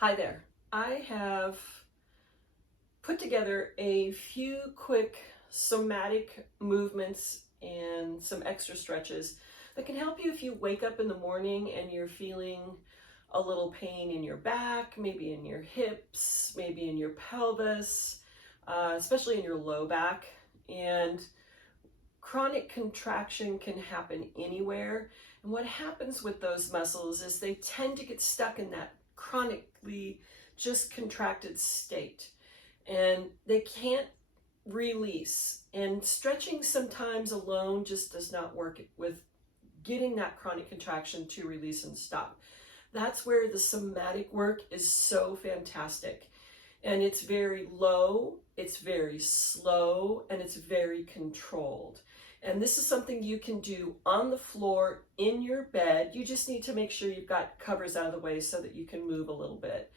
Hi there. I have put together a few quick somatic movements and some extra stretches that can help you if you wake up in the morning and you're feeling a little pain in your back, maybe in your hips, maybe in your pelvis, especially in your low back. And chronic contraction can happen anywhere. And what happens with those muscles is they tend to get stuck in that chronically just contracted state. And they can't release. And stretching sometimes alone just does not work with getting that chronic contraction to release and stop. That's where the somatic work is so fantastic. And it's very low, it's very slow, and it's very controlled. And this is something you can do on the floor in your bed. You just need to make sure you've got covers out of the way so that you can move a little bit.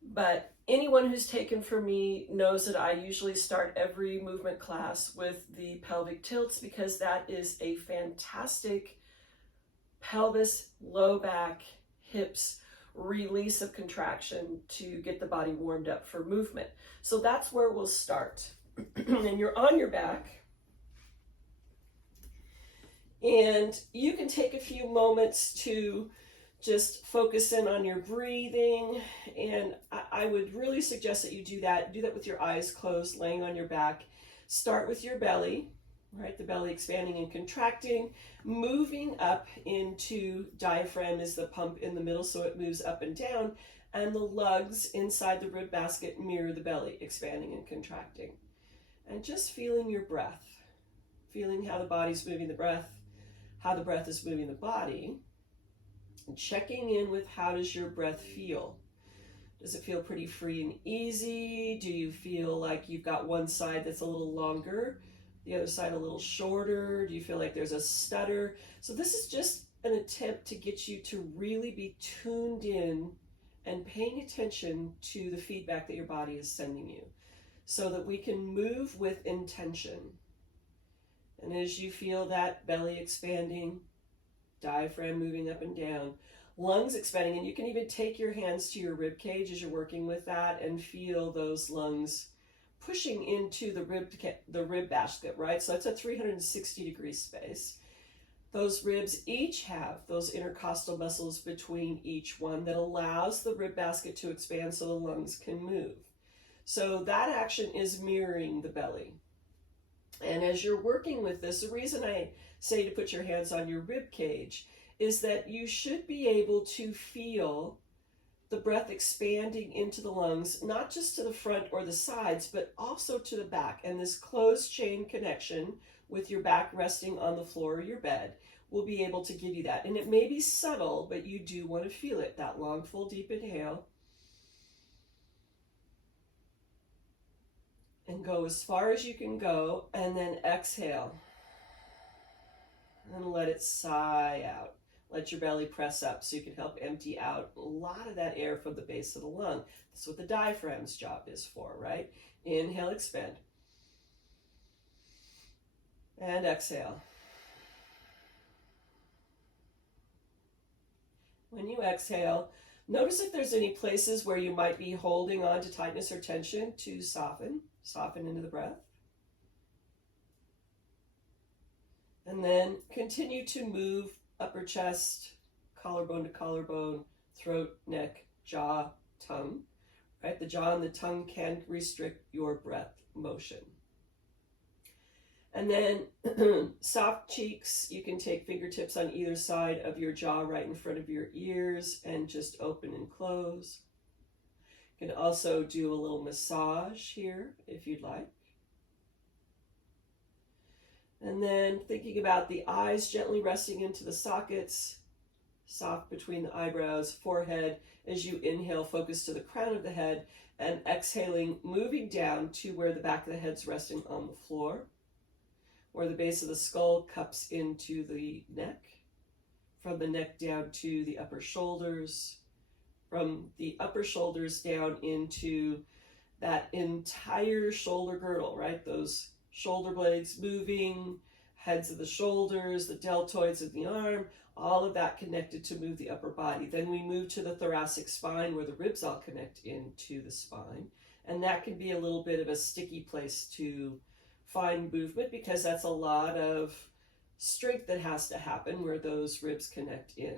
But anyone who's taken from me knows that I usually start every movement class with the pelvic tilts because that is a fantastic pelvis, low back, hips release of contraction to get the body warmed up for movement. So that's where we'll start. And you're on your back. And you can take a few moments to just focus in on your breathing. And I would really suggest that you do that. Do that with your eyes closed, laying on your back. Start with your belly, right? The belly expanding and contracting, moving up into diaphragm is the pump in the middle, so it moves up and down. And the lugs inside the rib basket mirror the belly, expanding and contracting. And just feeling your breath, feeling how the body's moving the breath, how the breath is moving the body, and checking in with how does your breath feel. Does it feel pretty free and easy? Do you feel like you've got one side that's a little longer, the other side a little shorter? Do you feel like there's a stutter? So this is just an attempt to get you to really be tuned in and paying attention to the feedback that your body is sending you so that we can move with intention. And as you feel that belly expanding, diaphragm moving up and down, lungs expanding, and you can even take your hands to your rib cage as you're working with that and feel those lungs pushing into the rib basket, right? So it's a 360-degree space. Those ribs each have those intercostal muscles between each one that allows the rib basket to expand so the lungs can move. So that action is mirroring the belly. And as you're working with this, the reason I say to put your hands on your rib cage is that you should be able to feel the breath expanding into the lungs, not just to the front or the sides, but also to the back. And this closed chain connection with your back resting on the floor of your bed will be able to give you that. And it may be subtle, but you do want to feel it. That long, full, deep inhale. And go as far as you can go, and then exhale. And let it sigh out. Let your belly press up so you can help empty out a lot of that air from the base of the lung. That's what the diaphragm's job is for, right? Inhale, expand. And exhale. When you exhale, notice if there's any places where you might be holding on to tightness or tension to soften into the breath. And then continue to move upper chest, collarbone to collarbone, throat, neck, jaw, tongue, right? The jaw and the tongue can restrict your breath motion. And then soft cheeks, you can take fingertips on either side of your jaw right in front of your ears and just open and close. You can also do a little massage here if you'd like. And then thinking about the eyes gently resting into the sockets, soft between the eyebrows, forehead. As you inhale, focus to the crown of the head, and exhaling, moving down to where the back of the head's resting on the floor, where the base of the skull cups into the neck, from the neck down to the upper shoulders, from the upper shoulders down into that entire shoulder girdle, right? Those shoulder blades moving, heads of the shoulders, the deltoids of the arm, all of that connected to move the upper body. Then we move to the thoracic spine where the ribs all connect into the spine. And that can be a little bit of a sticky place to find movement because that's a lot of strength that has to happen where those ribs connect in.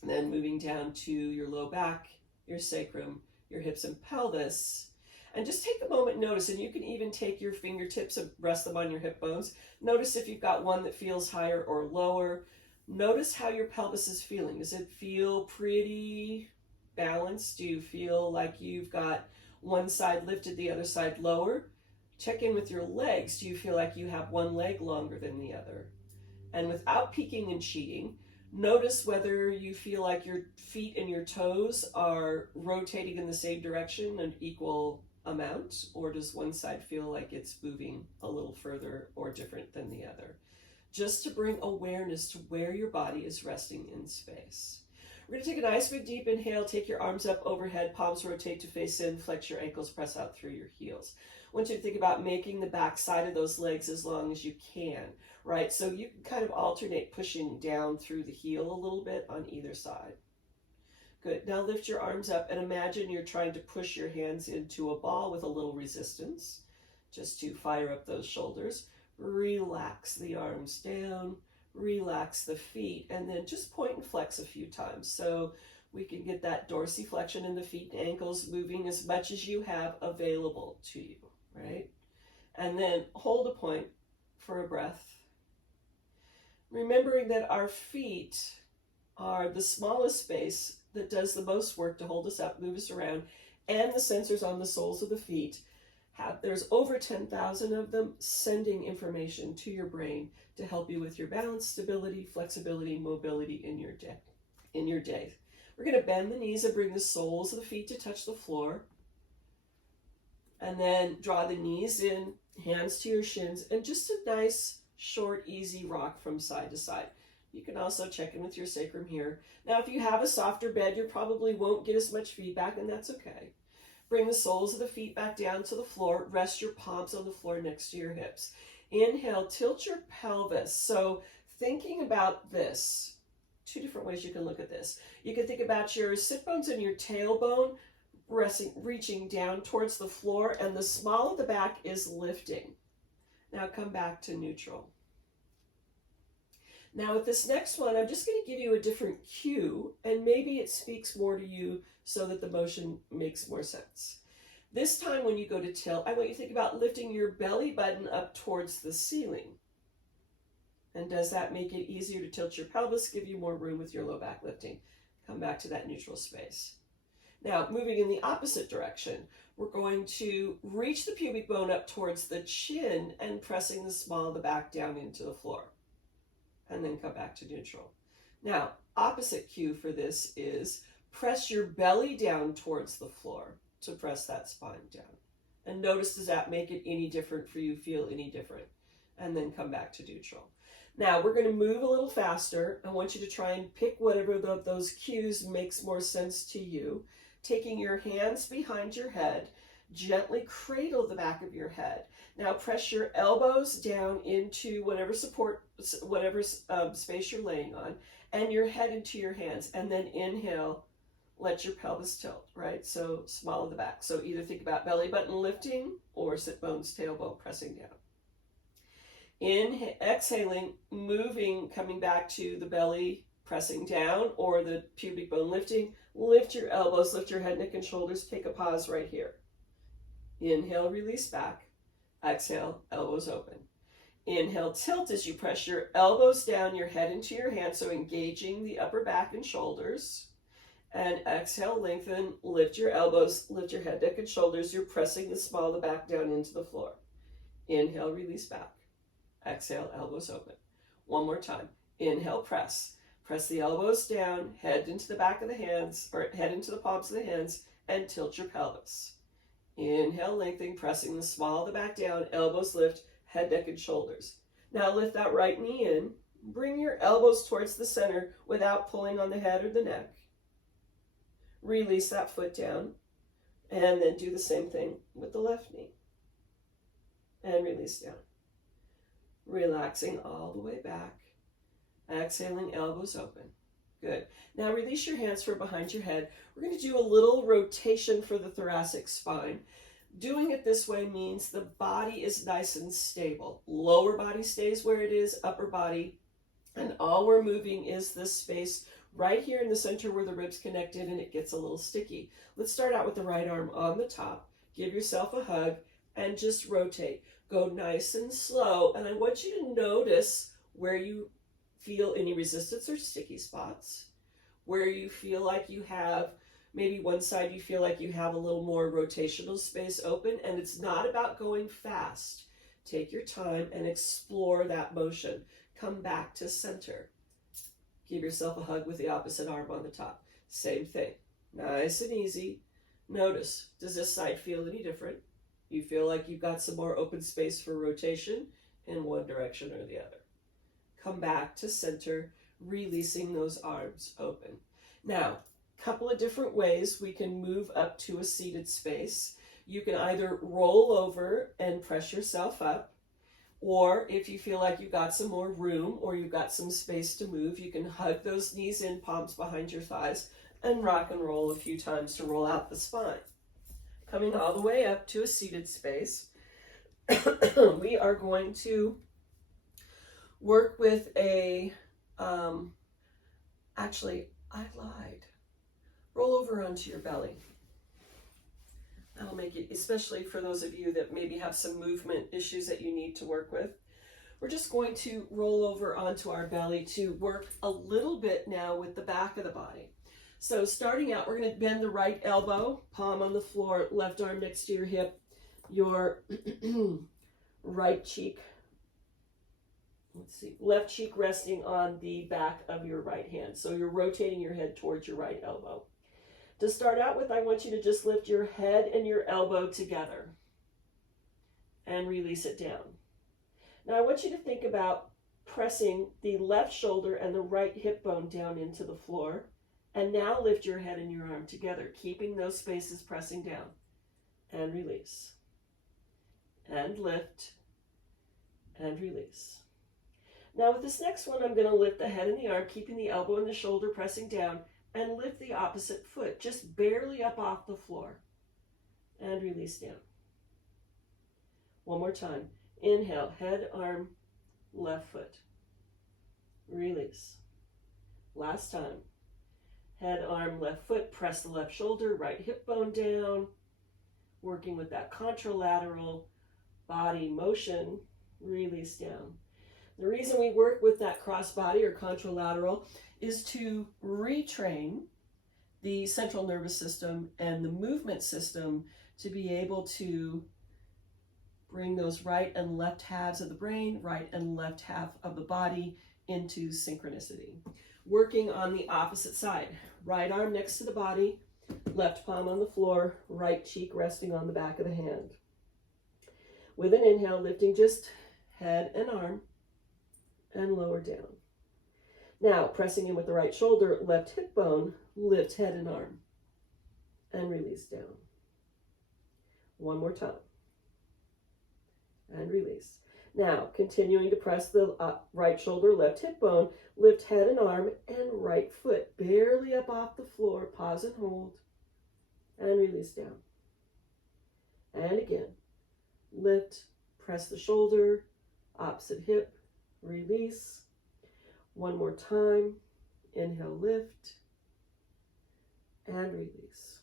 And then moving down to your low back, your sacrum, your hips and pelvis. And just take a moment and notice, and you can even take your fingertips and rest them on your hip bones. Notice if you've got one that feels higher or lower. Notice how your pelvis is feeling. Does it feel pretty balanced? Do you feel like you've got one side lifted, the other side lower? Check in with your legs. Do you feel like you have one leg longer than the other? And without peeking and cheating, notice whether you feel like your feet and your toes are rotating in the same direction, an equal amount, or does one side feel like it's moving a little further or different than the other? Just to bring awareness to where your body is resting in space. We're going to take a nice big deep inhale, take your arms up overhead, palms rotate to face in, flex your ankles, press out through your heels. I want you to think about making the back side of those legs as long as you can, right? So you can kind of alternate pushing down through the heel a little bit on either side. Good. Now lift your arms up and imagine you're trying to push your hands into a ball with a little resistance, just to fire up those shoulders. Relax the arms down, relax the feet, and then just point and flex a few times so we can get that dorsiflexion in the feet and ankles moving as much as you have available to you, right? And then hold a point for a breath. Remembering that our feet are the smallest space that does the most work to hold us up, move us around, and the sensors on the soles of the feet there's over 10,000 of them sending information to your brain to help you with your balance, stability, flexibility, mobility in your day. We're going to bend the knees and bring the soles of the feet to touch the floor. And then draw the knees in, hands to your shins, and just a nice, short, easy rock from side to side. You can also check in with your sacrum here. Now, if you have a softer bed, you probably won't get as much feedback, and that's okay. Bring the soles of the feet back down to the floor. Rest your palms on the floor next to your hips. Inhale, tilt your pelvis. So thinking about this, two different ways you can look at this. You can think about your sit bones and your tailbone reaching down towards the floor, and the small of the back is lifting. Now come back to neutral. Now with this next one, I'm just going to give you a different cue, and maybe it speaks more to you so that the motion makes more sense. This time when you go to tilt, I want you to think about lifting your belly button up towards the ceiling. And does that make it easier to tilt your pelvis, give you more room with your low back lifting? Come back to that neutral space. Now, moving in the opposite direction, we're going to reach the pubic bone up towards the chin and pressing the small of the back down into the floor. And then come back to neutral. Now, opposite cue for this is press your belly down towards the floor to press that spine down. And notice, does that make it any different for you? Feel any different? And then come back to neutral. Now, we're going to move a little faster. I want you to try and pick whatever of those cues makes more sense to you. Taking your hands behind your head, gently cradle the back of your head. Now press your elbows down into whatever space you're laying on, and your head into your hands. And then inhale, let your pelvis tilt, right? So small of the back. So either think about belly button lifting or sit bones, tailbone pressing down. Exhaling, moving, coming back to the belly pressing down or the pubic bone lifting. Lift your elbows, lift your head, neck, and shoulders. Take a pause right here. Inhale, release back. Exhale, elbows open. Inhale, tilt as you press your elbows down, your head into your hands, so engaging the upper back and shoulders. And exhale, lengthen, lift your elbows, lift your head, neck, and shoulders. You're pressing the small of the back down into the floor. Inhale, release back. Exhale, elbows open. One more time. Inhale, press. Press the elbows down, head into the back of the hands, or head into the palms of the hands, and tilt your pelvis. Inhale, lengthening, pressing the small of the back down, elbows lift, head, neck, and shoulders. Now lift that right knee in. Bring your elbows towards the center without pulling on the head or the neck. Release that foot down, and then do the same thing with the left knee. And release down. Relaxing all the way back. Exhaling, elbows open. Good. Now release your hands from behind your head. We're going to do a little rotation for the thoracic spine. Doing it this way means the body is nice and stable. Lower body stays where it is, upper body, and all we're moving is this space right here in the center where the ribs connected, and it gets a little sticky. Let's start out with the right arm on the top. Give yourself a hug and just rotate. Go nice and slow, and I want you to notice where you feel any resistance or sticky spots, where you feel like you have, maybe one side you feel like you have a little more rotational space open, and it's not about going fast. Take your time and explore that motion. Come back to center. Give yourself a hug with the opposite arm on the top. Same thing. Nice and easy. Notice, does this side feel any different? You feel like you've got some more open space for rotation in one direction or the other. Come back to center, releasing those arms open. Now, a couple of different ways we can move up to a seated space. You can either roll over and press yourself up, or if you feel like you've got some more room or you've got some space to move, you can hug those knees in, palms behind your thighs, and rock and roll a few times to roll out the spine. Coming all the way up to a seated space, we are going to work with a, actually, I lied. Roll over onto your belly. That'll make it, especially for those of you that maybe have some movement issues that you need to work with. We're just going to roll over onto our belly to work a little bit now with the back of the body. So starting out, we're going to bend the right elbow, palm on the floor, left arm next to your hip, your right cheek, left cheek resting on the back of your right hand. So you're rotating your head towards your right elbow. To start out with, I want you to just lift your head and your elbow together and release it down. Now I want you to think about pressing the left shoulder and the right hip bone down into the floor, and now lift your head and your arm together, keeping those spaces pressing down, and release, and lift, and release. Now with this next one, I'm going to lift the head and the arm, keeping the elbow and the shoulder pressing down, and lift the opposite foot, just barely up off the floor, and release down. One more time. Inhale, head, arm, left foot. Release. Last time. Head, arm, left foot, press the left shoulder, right hip bone down, working with that contralateral body motion, release down. The reason we work with that cross body or contralateral is to retrain the central nervous system and the movement system to be able to bring those right and left halves of the brain, right and left half of the body into synchronicity. Working on the opposite side, right arm next to the body, left palm on the floor, right cheek resting on the back of the hand. With an inhale, lifting just head and arm and lower down. Now, pressing in with the right shoulder, left hip bone, lift head and arm, and release down. One more time. And release. Now, continuing to press the right shoulder, left hip bone, lift head and arm, and right foot, barely up off the floor, pause and hold, and release down. And again, lift, press the shoulder, opposite hip, release. One more time. Inhale, lift, and release.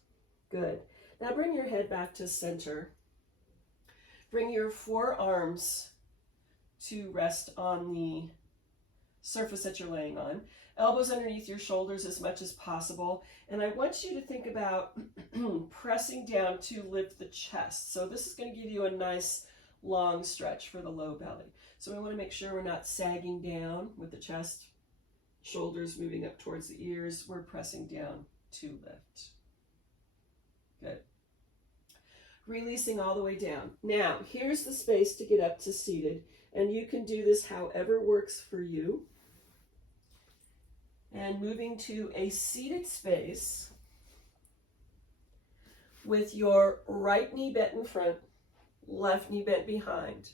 Good. Now bring your head back to center. Bring your forearms to rest on the surface that you're laying on. Elbows underneath your shoulders as much as possible. And I want you to think about pressing down to lift the chest. So this is going to give you a nice long stretch for the low belly. So we want to make sure we're not sagging down with the chest, shoulders moving up towards the ears. We're pressing down to lift. Good. Releasing all the way down. Now, here's the space to get up to seated, and you can do this however works for you. And moving to a seated space with your right knee bent in front, left knee bent behind.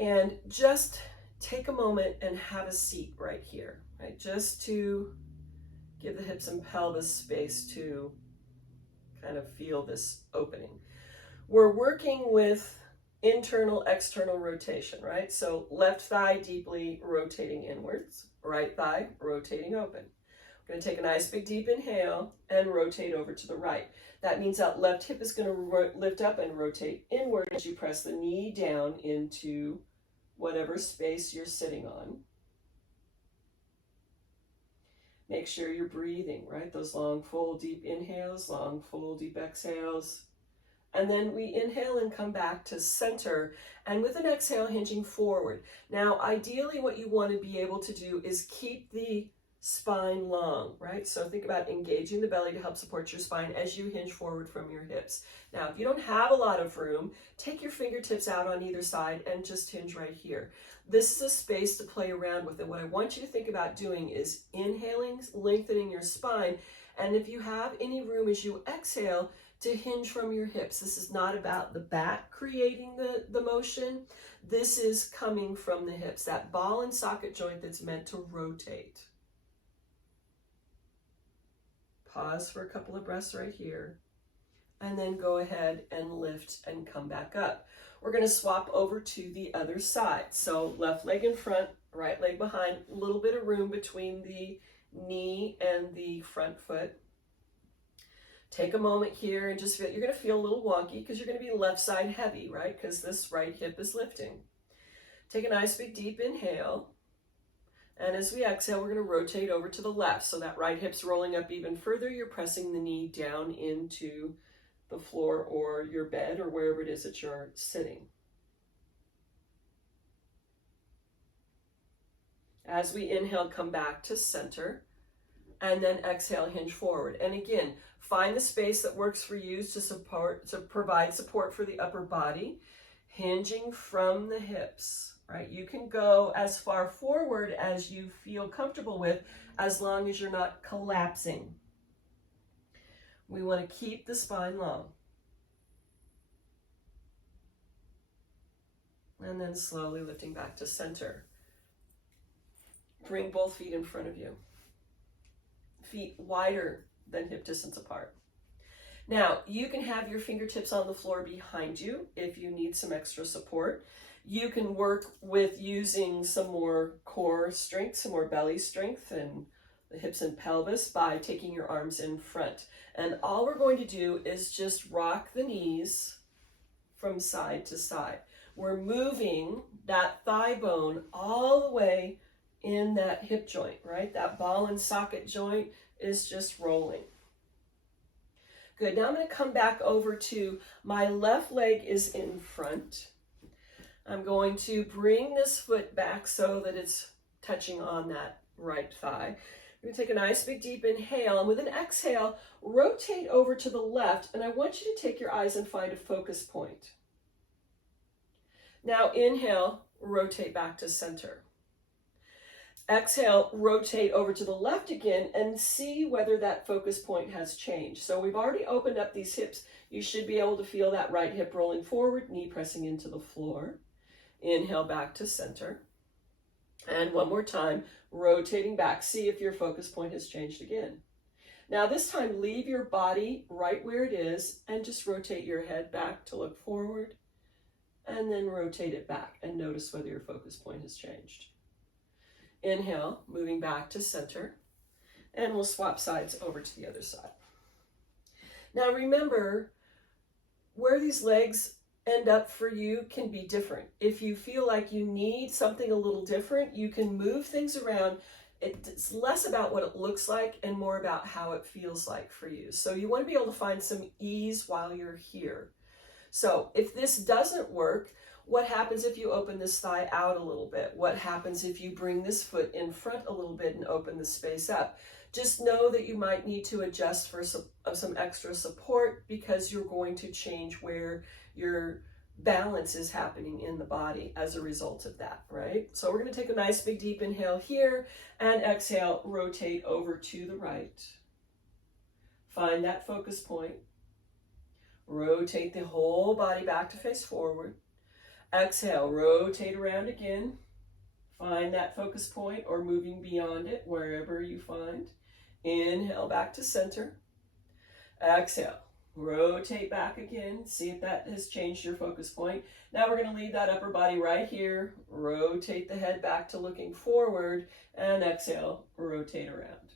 And just take a moment and have a seat right here, right? Just to give the hips and pelvis space to kind of feel this opening. We're working with internal, external rotation, right? So left thigh deeply rotating inwards, right thigh rotating open. We're going to take a nice big deep inhale and rotate over to the right. That means that left hip is going to lift up and rotate inward as you press the knee down into whatever space you're sitting on. Make sure you're breathing, right? Those long, full, deep inhales, long, full, deep exhales. And then we inhale and come back to center, and with an exhale, hinging forward. Now, ideally, what you want to be able to do is keep the spine long, right? So think about engaging the belly to help support your spine as you hinge forward from your hips. Now, if you don't have a lot of room, take your fingertips out on either side and just hinge right here. This is a space to play around with, and what I want you to think about doing is inhaling, lengthening your spine, and if you have any room as you exhale, to hinge from your hips. This is not about the back creating the motion. This is coming from the hips, that ball and socket joint that's meant to rotate. Pause for a couple of breaths right here, and then go ahead and lift and come back up. We're going to swap over to the other side. So left leg in front, right leg behind, a little bit of room between the knee and the front foot. Take a moment here and just feel, you're going to feel a little wonky because you're going to be left side heavy, right? Because this right hip is lifting. Take a nice big deep inhale. And as we exhale, we're going to rotate over to the left. So that right hip's rolling up even further. You're pressing the knee down into the floor or your bed or wherever it is that you're sitting. As we inhale, come back to center. And then exhale, hinge forward. And again, find the space that works for you to provide support for the upper body, hinging from the hips, right? You can go as far forward as you feel comfortable with, as long as you're not collapsing. We want to keep the spine long. And then slowly lifting back to center. Bring both feet in front of you. Feet wider than hip distance apart. Now, you can have your fingertips on the floor behind you if you need some extra support. You can work with using some more core strength, some more belly strength and the hips and pelvis by taking your arms in front. And all we're going to do is just rock the knees from side to side. We're moving that thigh bone all the way in that hip joint, right? That ball and socket joint is just rolling. Good. Now I'm going to come back over to my left leg is in front. I'm going to bring this foot back so that it's touching on that right thigh. I'm going to take a nice big deep inhale, and with an exhale, rotate over to the left, and I want you to take your eyes and find a focus point. Now inhale, rotate back to center. Exhale, rotate over to the left again and see whether that focus point has changed. So we've already opened up these hips. You should be able to feel that right hip rolling forward, knee pressing into the floor. Inhale back to center. And one more time, rotating back. See if your focus point has changed again. Now this time, leave your body right where it is and just rotate your head back to look forward. And then rotate it back and notice whether your focus point has changed. Inhale, moving back to center, and we'll swap sides over to the other side. Now remember, where these legs end up for you can be different. If you feel like you need something a little different, you can move things around. It's less about what it looks like and more about how it feels like for you. So you want to be able to find some ease while you're here. So if this doesn't work, what happens if you open this thigh out a little bit? What happens if you bring this foot in front a little bit and open the space up? Just know that you might need to adjust for some extra support because you're going to change where your balance is happening in the body as a result of that, right? So we're going to take a nice big deep inhale here and exhale, rotate over to the right. Find that focus point. Rotate the whole body back to face forward. Exhale, rotate around again. Find that focus point or moving beyond it, wherever you find. Inhale, back to center. Exhale, rotate back again. See if that has changed your focus point. Now we're going to leave that upper body right here. Rotate the head back to looking forward. And exhale, rotate around.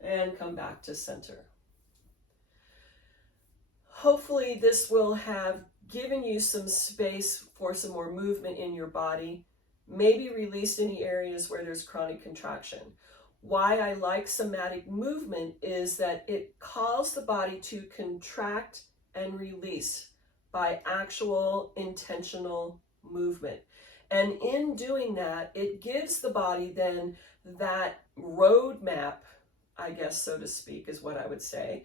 And come back to center. Hopefully this will have given you some space for some more movement in your body, maybe released any areas where there's chronic contraction. Why I like somatic movement is that it calls the body to contract and release by actual intentional movement. And in doing that, it gives the body then that roadmap, I guess, so to speak, is what I would say,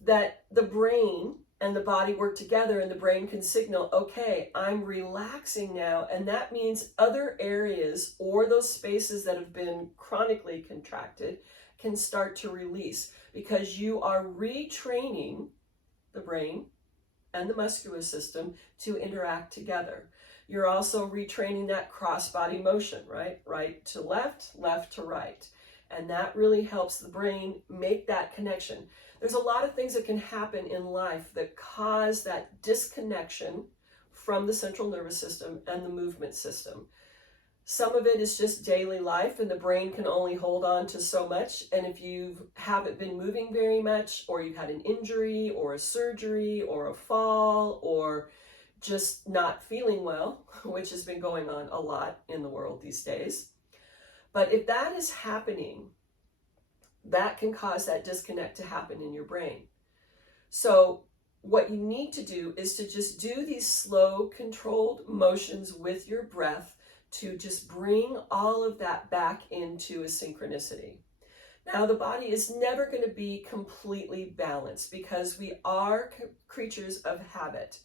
that the brain and the body work together, and the brain can signal, okay, I'm relaxing now, and that means other areas or those spaces that have been chronically contracted can start to release, because you are retraining the brain and the muscular system to interact together. You're also retraining that cross-body motion, right? Right to left, left to right. And that really helps the brain make that connection. There's a lot of things that can happen in life that cause that disconnection from the central nervous system and the movement system. Some of it is just daily life, and the brain can only hold on to so much. And if you haven't been moving very much, or you've had an injury or a surgery or a fall, or just not feeling well, which has been going on a lot in the world these days. But if that is happening, that can cause that disconnect to happen in your brain. So what you need to do is to just do these slow, controlled motions with your breath to just bring all of that back into a synchronicity. Now, the body is never going to be completely balanced because we are creatures of habit.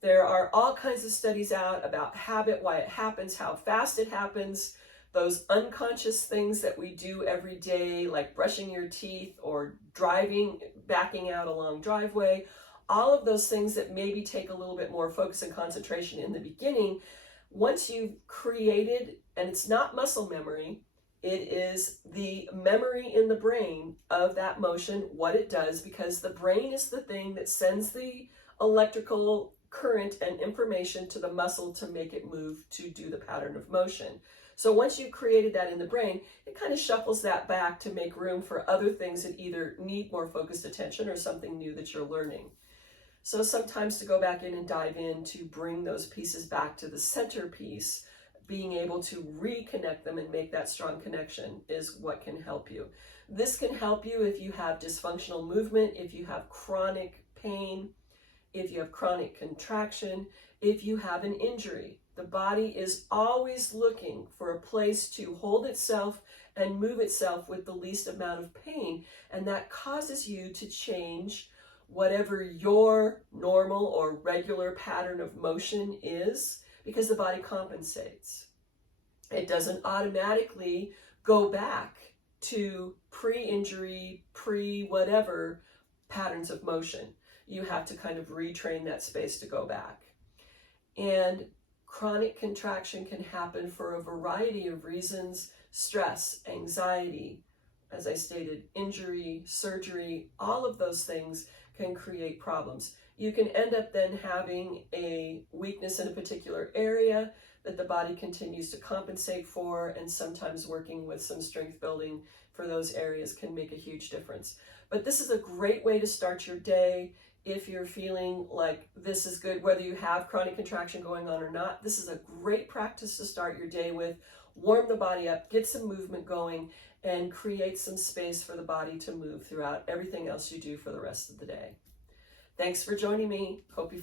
There are all kinds of studies out about habit, why it happens, how fast it happens, those unconscious things that we do every day, like brushing your teeth or driving, backing out a long driveway, all of those things that maybe take a little bit more focus and concentration in the beginning. Once you've created, and it's not muscle memory, it is the memory in the brain of that motion, what it does, because the brain is the thing that sends the electrical current and information to the muscle to make it move to do the pattern of motion. So once you've created that in the brain, it kind of shuffles that back to make room for other things that either need more focused attention or something new that you're learning. So sometimes to go back in and dive in to bring those pieces back to the centerpiece, being able to reconnect them and make that strong connection is what can help you. This can help you if you have dysfunctional movement, if you have chronic pain, if you have chronic contraction, if you have an injury. The body is always looking for a place to hold itself and move itself with the least amount of pain, and that causes you to change whatever your normal or regular pattern of motion is, because the body compensates. It doesn't automatically go back to pre-injury, pre-whatever patterns of motion. You have to kind of retrain that space to go back. And chronic contraction can happen for a variety of reasons: stress, anxiety, as I stated, injury, surgery, all of those things can create problems. You can end up then having a weakness in a particular area that the body continues to compensate for, and sometimes working with some strength building for those areas can make a huge difference. But this is a great way to start your day. If you're feeling like this is good, whether you have chronic contraction going on or not, this is a great practice to start your day with. Warm the body up, get some movement going, and create some space for the body to move throughout everything else you do for the rest of the day. Thanks for joining me. Hope you